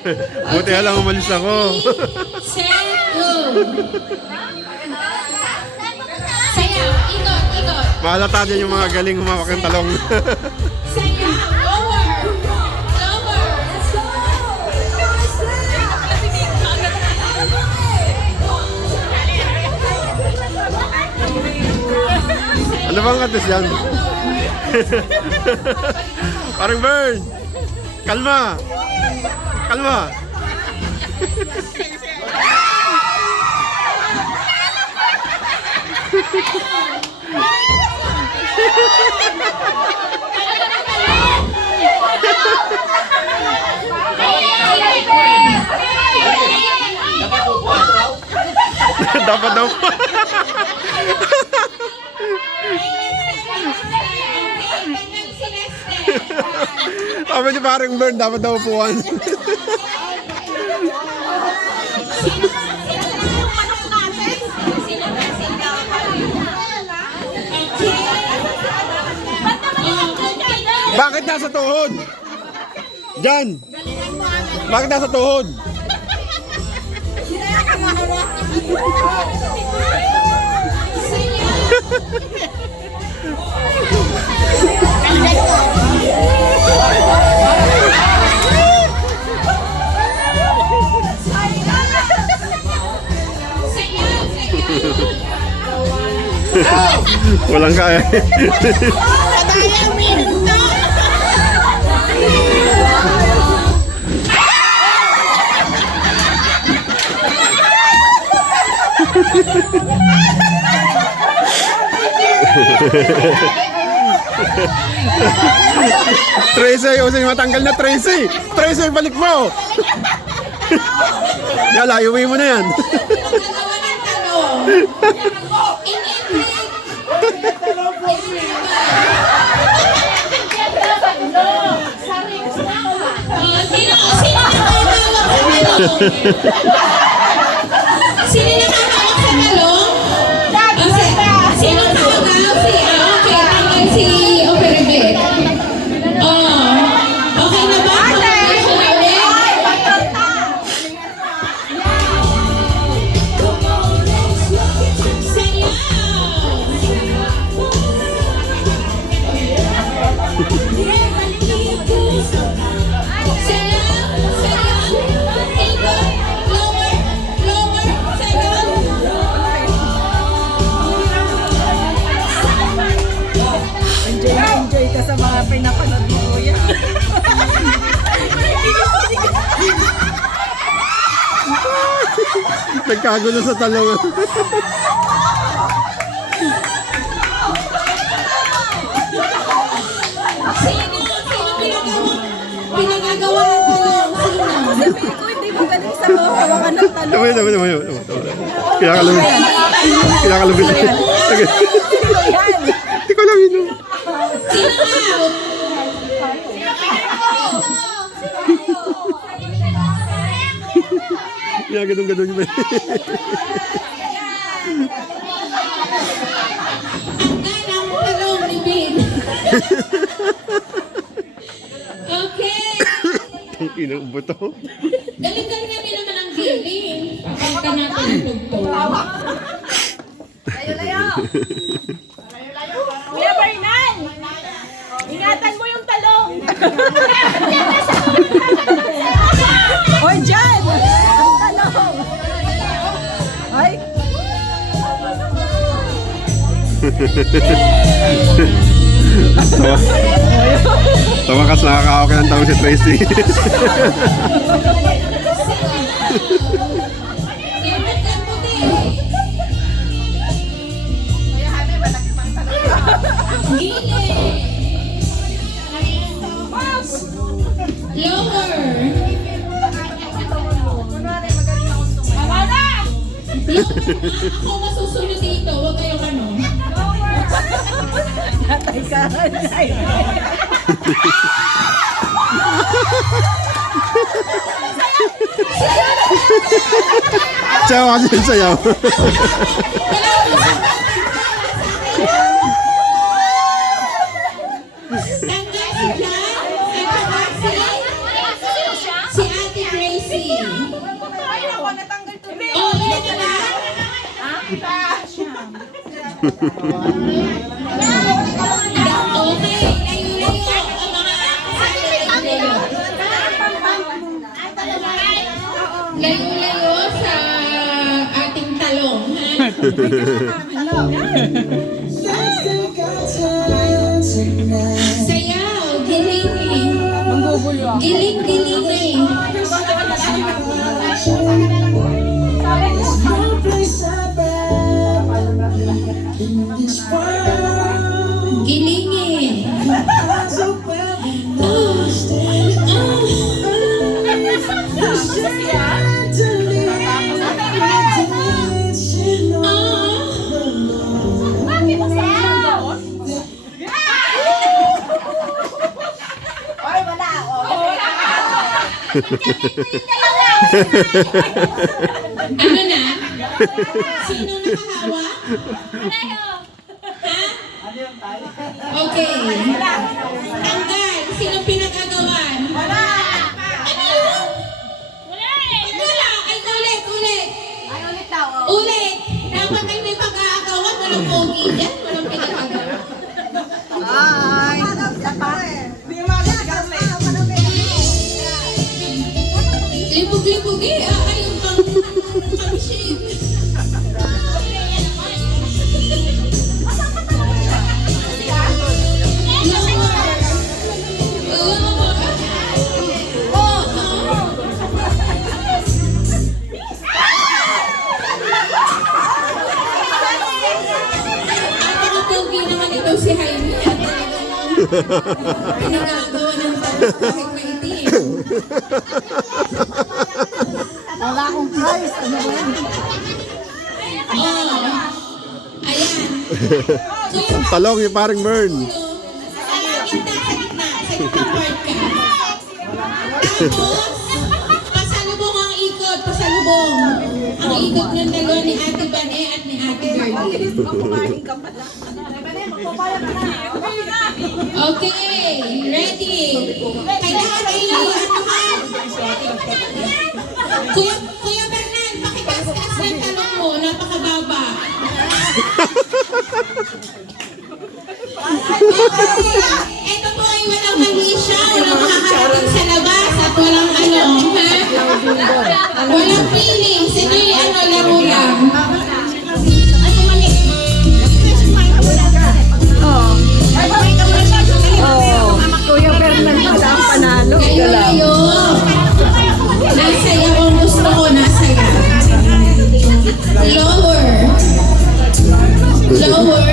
Buti lang umalis ako. Set, go! Sayaw, ikot, ikot. Mahalata din yung mga galing humawak ng talong. Sayaw, lower. Lower. Let's go! Ano bang katis yan? Parang burn! Kalma! Kalma! Dapat daw. Sabi ni parang burn, dapat daw upuan. Bakit nasa tuhod? Diyan! Bakit nasa tuhod? Walang kaya. Tracy, usay matanggal na Tracy. Tracy, balik mo. Yala, iuwi mo na yan. Sino nakakawak sa talong? Sino nakakawak si... okay, tanggal si Operibet. Okay na ba? Enjoy ka sa mga pinapanood mo, kuya. Nagkagulo sa talong. Pinagagawa ng talong? Sabi ko, hindi mo galing sa mga hawakan ng talong. Tama. Kinakalabit. Kinakalabit. Okay. Sino yan? Hindi ko alam yun. Ganun yun. Ang talong ni Ben. Okay. Ang inang buto. Galing namin naman ang feeling. Kanta natin ang tugtog. Layo. Kuya Bernal! Ingatan mo yung talong! Hoy, dyan! Ang talong! Ay! Tumakas nakakawak ng taong si Tracy. Lower. Ako masusunod dito, huwag kayong ano. Natay ka. Sayaw kasi sayaw. Tanggal si John at saka si Ate Grace. Tracy. Ayun ako, natanggal to. Oh, yun na lang. Okay, layo-layo. Ang mga layo-layo sa ating talong, ha? Sayaw, giling eh. Giling-giling eh. Giling eh. Bakit masaya? Ay, wala. Ano na? Sino nakahawak? Ha? Okay. Tanggal. Sino pinag-agawan? Wala. Ano yun? Wala. Ay, ulit. Ay, ulit daw. Ulit. Dapat ay may pag-aagawan. Walang pogi dyan. Walang pinag-agawan. Ay, di magagal eh. Libog-libog eh. Ay, yung pang-shave. Si Jaime at pinagagawa ng tapos kahit maitim. Wala akong price. Ano ba yan? Oh, ayan. So, Ang talong yung parang Mern. sa gitna part ka. Tapos, pasalubong ang ikot, pasalubong. Ang ikot ng dalawa ni Ate Bane at ni Ate Girlie. Kumain ka pala. Magpapaya ka na. Okay, ready. Kailangan ay Kuya Bernan, pakitaas-taas ng talong mo, napakababa. Okay, ito po ay walang malisya, walang makakarating sa labas at walang ano, ha? Walang feelings, ito yung ano, laro lang. Kuya Bernan pala ang panalo. Kayo. Nasaya kung gusto ko, nasaya. Lower. Lower.